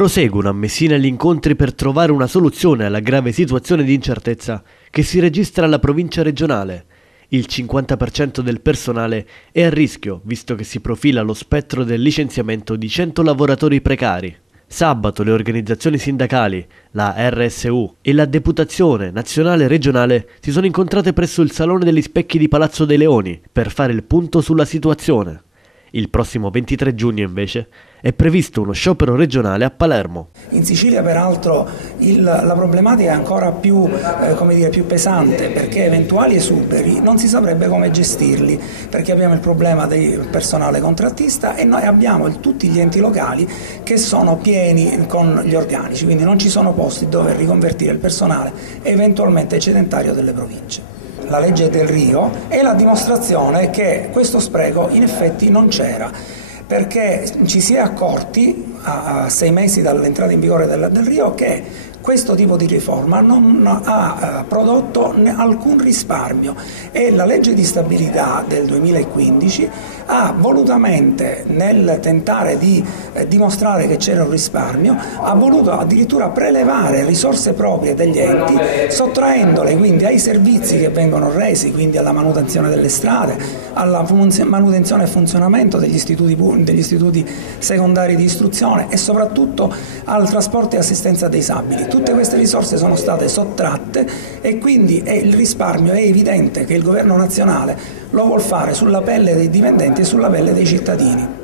Proseguono a Messina gli incontri per trovare una soluzione alla grave situazione di incertezza che si registra alla provincia regionale. Il 50% del personale è a rischio, visto che si profila lo spettro del licenziamento di 100 lavoratori precari. Sabato le organizzazioni sindacali, la RSU e la Deputazione Nazionale Regionale si sono incontrate presso il Salone degli Specchi di Palazzo dei Leoni per fare il punto sulla situazione. Il prossimo 23 giugno invece è previsto uno sciopero regionale a Palermo. In Sicilia peraltro la problematica è ancora più pesante, perché eventuali esuberi non si saprebbe come gestirli, perché abbiamo il problema del personale contrattista e noi abbiamo tutti gli enti locali che sono pieni con gli organici, quindi non ci sono posti dove riconvertire il personale eventualmente eccedentario delle province. La legge Del Rio è la dimostrazione che questo spreco in effetti non c'era, perché ci si è accorti a 6 mesi dall'entrata in vigore della Del Rio che questo tipo di riforma non ha prodotto alcun risparmio e la legge di stabilità del 2015 ha volutamente, nel tentare di dimostrare che c'era un risparmio, ha voluto addirittura prelevare risorse proprie degli enti, sottraendole quindi ai servizi che vengono resi, quindi alla manutenzione delle strade, alla manutenzione e funzionamento degli istituti secondari di istruzione e soprattutto al trasporto e assistenza dei disabili. Tutte queste risorse sono state sottratte e quindi il risparmio è evidente che il governo nazionale lo vuol fare sulla pelle dei dipendenti e sulla pelle dei cittadini.